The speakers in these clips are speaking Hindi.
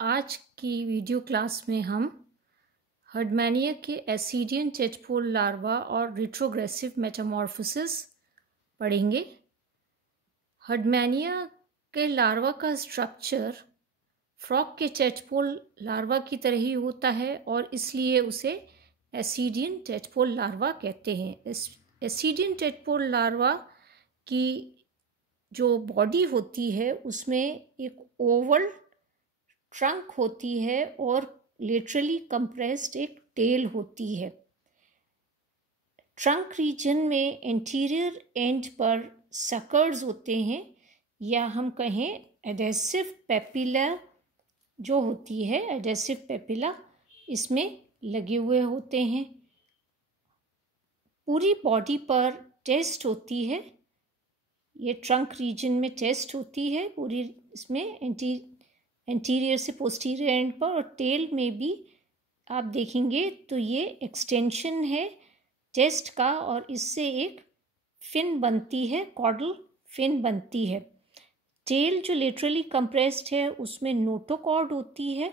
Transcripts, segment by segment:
आज की वीडियो क्लास में हम हर्डमैनिया के एसिडियन टेडपोल लार्वा और रिट्रोग्रेसिव मेटामॉर्फोसिस पढ़ेंगे। हर्डमैनिया के लार्वा का स्ट्रक्चर फ्रॉग के टेडपोल लार्वा की तरह ही होता है और इसलिए उसे एसिडियन टेडपोल लार्वा कहते हैं। एसिडियन टेडपोल लार्वा की जो बॉडी होती है उसमें एक ओवल ट्रंक होती है और लेटरली कंप्रेस्ड एक टेल होती है। ट्रंक रीजन में एंटीरियर एंड पर सकर्स होते हैं या हम कहें एडेसिव पेपिला जो होती है, एडेसिव पेपिला इसमें लगे हुए होते हैं। पूरी बॉडी पर टेस्ट होती है, ये ट्रंक रीजन में टेस्ट होती है पूरी, इसमें एंटीरियर से पोस्टीरियर एंड पर, और टेल में भी आप देखेंगे तो ये एक्सटेंशन है टेस्ट का और इससे एक फिन बनती है, कॉर्डल फिन बनती है। टेल जो लेटरली कंप्रेस्ड है उसमें नोटोकॉर्ड होती है,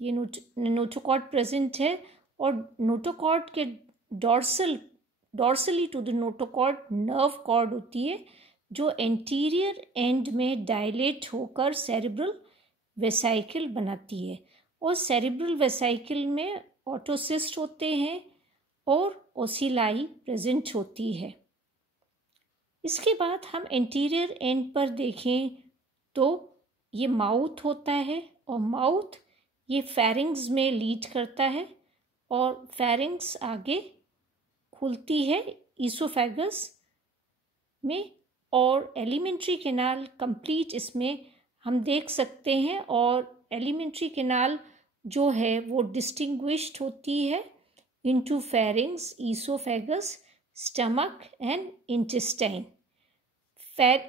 ये नोटोकॉर्ड प्रेजेंट है और नोटोकॉर्ड के dorsally to the notochord nerve cord होती है जो एंटीरियर एंड में डायलेट होकर सेरेब्रल वेसाइकिल बनाती है और सेरेब्रल वेसाइकिल में ऑटोसिस्ट होते हैं और ओसिलाई प्रेजेंट होती है। इसके बाद हम एंटीरियर एंड पर देखें तो ये माउथ होता है और माउथ ये फेरिंग्स में लीड करता है और फेरिंग्स आगे खुलती है ईसोफेगस में और एलिमेंट्री कैनाल कंप्लीट इसमें हम देख सकते हैं और एलिमेंट्री कैनाल जो है वो डिस्टिंग्विश्ड होती है into pharynx, oesophagus, stomach and intestine.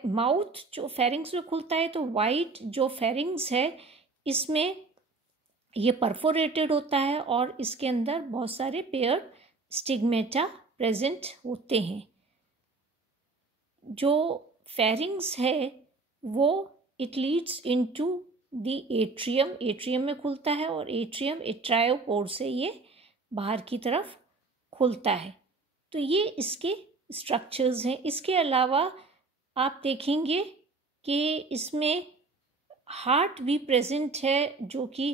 Mouth जो फेरिंग्स में खुलता है तो वाइट जो फेरिंग्स है इसमें ये परफोरेटेड होता है और इसके अंदर बहुत सारे पेयर स्टिग्मेटा प्रेजेंट होते हैं। जो फेरिंग्स है वो it leads into the atrium, atrium में खुलता है और एट्रियम एट्रायोपोर से ये बाहर की तरफ खुलता है। तो ये इसके स्ट्रक्चर्स हैं। इसके अलावा आप देखेंगे कि इसमें हार्ट भी प्रेजेंट है जो कि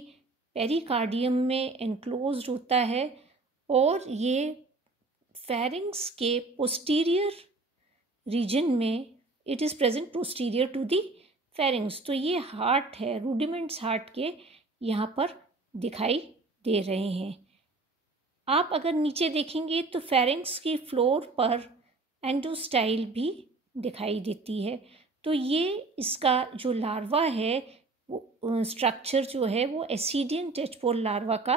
पेरिकार्डियम में एनक्लोज्ड होता है और ये फेरिंग्स के पोस्टीरियर रीजन में it is present posterior to the pharynx. तो ये हार्ट है, रूडिमेंट्स हार्ट के यहाँ पर दिखाई दे रहे हैं। आप अगर नीचे देखेंगे तो फेरिंग्स की फ्लोर पर एंडोस्टाइल भी दिखाई देती है। तो ये इसका जो लार्वा है वो स्ट्रक्चर जो है वो एसिडियन टेडपोल लार्वा का,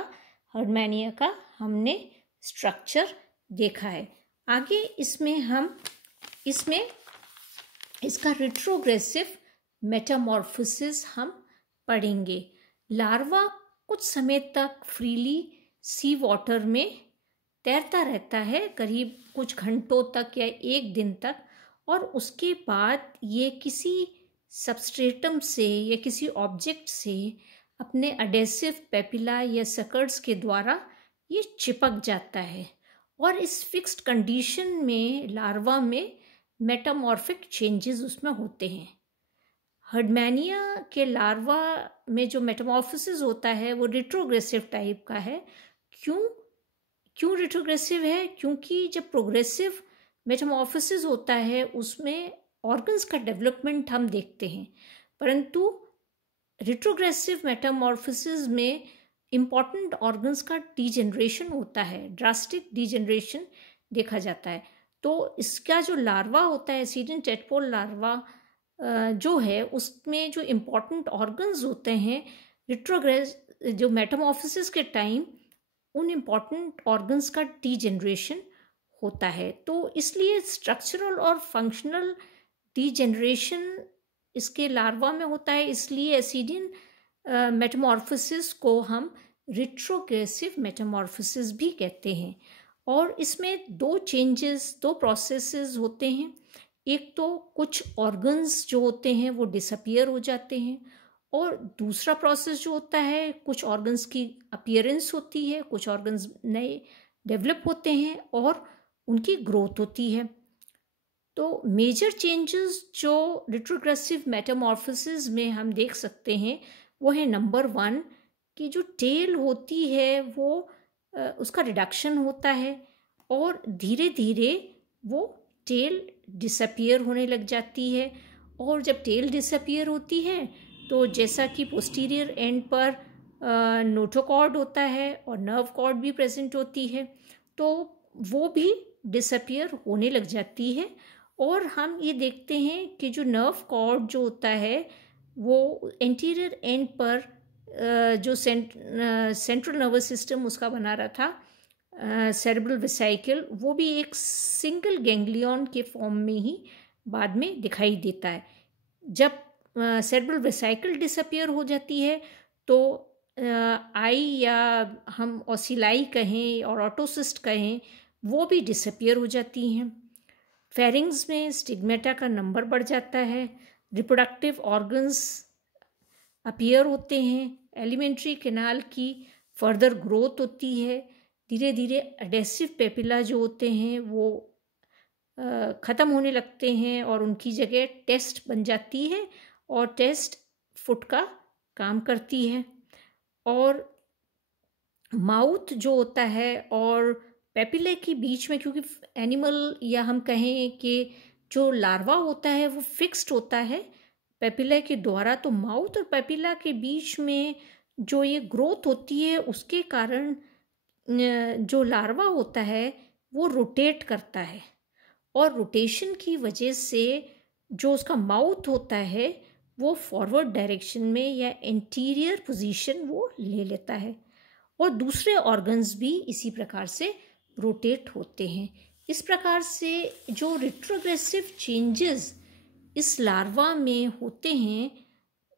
हर्डमैनिया का हमने स्ट्रक्चर देखा है। आगे इसमें इसका रिट्रोग्रेसिव मेटामॉर्फोसिस हम पढ़ेंगे। लार्वा कुछ समय तक फ्रीली सी वाटर में तैरता रहता है, करीब कुछ घंटों तक या एक दिन तक, और उसके बाद ये किसी सबस्ट्रेटम से या किसी ऑब्जेक्ट से अपने एडेसिव पेपिला या सकर्स के द्वारा ये चिपक जाता है और इस फिक्स्ड कंडीशन में लार्वा में मेटामॉर्फिक चेंजेस उसमें होते हैं। हर्डमैनिया के लार्वा में जो मेटामॉर्फोसिस होता है वो रिट्रोग्रेसिव टाइप का है। क्यों रिट्रोग्रेसिव है? क्योंकि जब प्रोग्रेसिव मेटामॉर्फोसिस होता है उसमें ऑर्गन्स का डेवलपमेंट हम देखते हैं, परंतु रिट्रोग्रेसिव मेटामॉर्फोसिस में इम्पॉर्टेंट ऑर्गन्स का डीजेनरेशन होता है, ड्रास्टिक डीजेनरेशन देखा जाता है। तो इसका जो लार्वा होता है, एसिडियन टेडपोल लार्वा जो है उसमें जो इम्पॉर्टेंट ऑर्गन्स होते हैं जो मेटामॉर्फोसिस के टाइम उन इम्पॉर्टेंट ऑर्गन्स का डीजेनरेशन होता है। तो इसलिए स्ट्रक्चरल और फंक्शनल डीजेनरेशन इसके लार्वा में होता है, इसलिए एसिडियन मेटामॉर्फोसिस को हम रिट्रोग्रेसिव मेटामॉर्फोसिस भी कहते हैं। और इसमें दो प्रोसेसेस होते हैं। एक तो कुछ ऑर्गन्स जो होते हैं वो डिसअपियर हो जाते हैं और दूसरा प्रोसेस जो होता है, कुछ ऑर्गन्स की अपीयरेंस होती है, कुछ ऑर्गन्स नए डेवलप होते हैं और उनकी ग्रोथ होती है। तो मेजर चेंजेस जो रिट्रोग्रेसिव मेटामॉर्फोसिस में हम देख सकते हैं वो है नंबर 1 कि जो टेल होती है वो उसका रिडक्शन होता है और धीरे धीरे वो टेल डिसअपियर होने लग जाती है। और जब टेल डिसअपियर होती है तो जैसा कि पोस्टीरियर एंड पर नोटोकॉर्ड होता है और नर्व कॉर्ड भी प्रेजेंट होती है, तो वो भी डिसअपियर होने लग जाती है। और हम ये देखते हैं कि जो नर्व कॉर्ड जो होता है वो एंटीरियर एंड पर जो सेंट्रल नर्वस सिस्टम उसका बना रहा था सेरेब्रल वेसिकल, वो भी एक सिंगल गैंग्लियन के फॉर्म में ही बाद में दिखाई देता है। जब सेरेब्रल वेसिकल डिसअपियर हो जाती है तो आई या हम ओसिलाई कहें और ऑटोसिस्ट कहें वो भी डिसअपियर हो जाती हैं। फेरिंग्स में स्टिग्मेटा का नंबर बढ़ जाता है, रिप्रोडक्टिव ऑर्गन्स अपीयर होते हैं, एलिमेंट्री कैनाल की फर्दर ग्रोथ होती है, धीरे धीरे एडेसिव पेपिला जो होते हैं वो ख़त्म होने लगते हैं और उनकी जगह टेस्ट बन जाती है और टेस्ट फुट का काम करती है। और माउथ जो होता है और पेपिले के बीच में, क्योंकि एनिमल या हम कहें कि जो लार्वा होता है वो फिक्स्ड होता है पेपिले के द्वारा, तो माउथ और पेपिला के बीच में जो ये ग्रोथ होती है उसके कारण जो लार्वा होता है वो रोटेट करता है और रोटेशन की वजह से जो उसका माउथ होता है वो फॉरवर्ड डायरेक्शन में या एंटीरियर पोजीशन वो ले लेता है और दूसरे ऑर्गन्स भी इसी प्रकार से रोटेट होते हैं। इस प्रकार से जो रिट्रोग्रेसिव चेंजेस इस लार्वा में होते हैं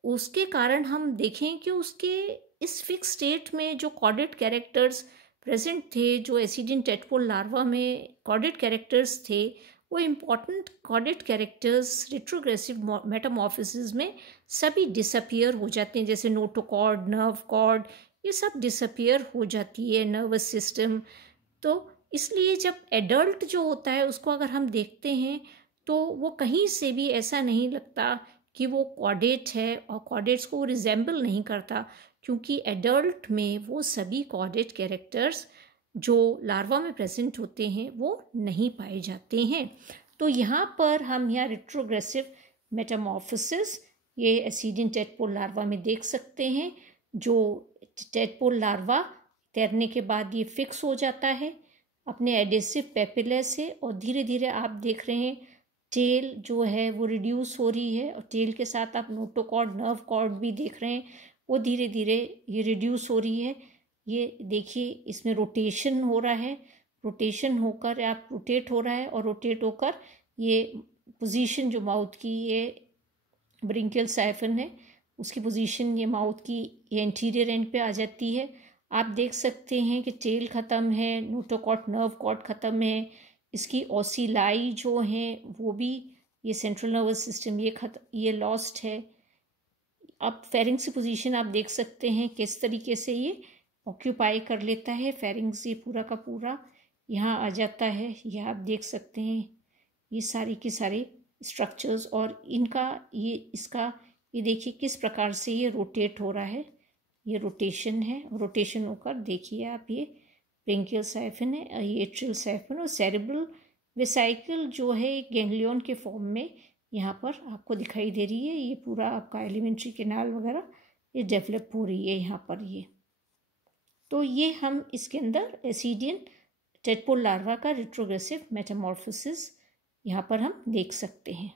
उसके कारण हम देखें कि उसके इस फिक्स स्टेट में जो कॉर्डेट कैरेक्टर्स प्रेजेंट थे, जो एसिडियन टेडपोल लार्वा में कॉर्डेट कैरेक्टर्स थे, वो important chordate characters retrogressive Metamorphosis में सभी डिसअपियर हो जाते हैं, जैसे नोटोकॉर्ड, नर्व कॉर्ड, ये सब डिसअपियर हो जाती है, नर्वस सिस्टम। तो इसलिए जब एडल्ट जो होता है उसको अगर हम देखते हैं तो वो कहीं से भी ऐसा नहीं लगता कि वो कॉर्डेट है और कॉर्डेट्स को रिजेंबल नहीं करता, क्योंकि एडल्ट में वो सभी कॉर्डेट कैरेक्टर्स जो लार्वा में प्रेजेंट होते हैं वो नहीं पाए जाते हैं। तो यहाँ पर हम यहाँ रिट्रोग्रेसिव मेटामॉर्फोसिस ये एसिडियन टेडपोल लार्वा में देख सकते हैं। जो टेडपोल लार्वा तैरने के बाद ये फिक्स हो जाता है अपने एडेसिव पेपिले से और धीरे धीरे आप देख रहे हैं टेल जो है वो रिड्यूस हो रही है और टेल के साथ आप नोटोकॉर्ड, नर्व कॉर्ड भी देख रहे हैं, वो धीरे धीरे ये रिड्यूस हो रही है। ये देखिए इसमें रोटेशन हो रहा है, रोटेशन होकर आप रोटेट हो रहा है और रोटेट होकर ये पोजीशन जो माउथ की ये ब्रिंकियल साइफन है उसकी पोजीशन ये माउथ की ये एंटीरियर एंड पे आ जाती है। आप देख सकते हैं कि टेल ख़त्म है, नोटोकॉर्ड, नर्व कॉर्ड ख़त्म है, इसकी ओसिलाई जो हैं वो भी, ये सेंट्रल नर्वस सिस्टम ये लॉस्ट है। अब फेरिंग्स की पोजीशन आप देख सकते हैं किस तरीके से ये ऑक्यूपाई कर लेता है, फेरिंग्स ये पूरा का पूरा यहाँ आ जाता है। यह आप देख सकते हैं ये सारी के सारे स्ट्रक्चर्स और इनका इसका ये देखिए किस प्रकार से ये रोटेट हो रहा है, ये रोटेशन है। रोटेशन होकर देखिए आप ये ब्रिंकियल साइफन है, ये एट्रियल साइफन और सेरेब्रल वेसिकल जो है एक गैंग्लियन के फॉर्म में यहाँ पर आपको दिखाई दे रही है। ये पूरा आपका एलिमेंट्री कैनाल वगैरह ये डेवलप हो रही है यहाँ पर ये। तो ये हम इसके अंदर एसिडियन टेडपोल लार्वा का रिट्रोग्रेसिव मेटामॉर्फोसिस यहाँ पर हम देख सकते हैं।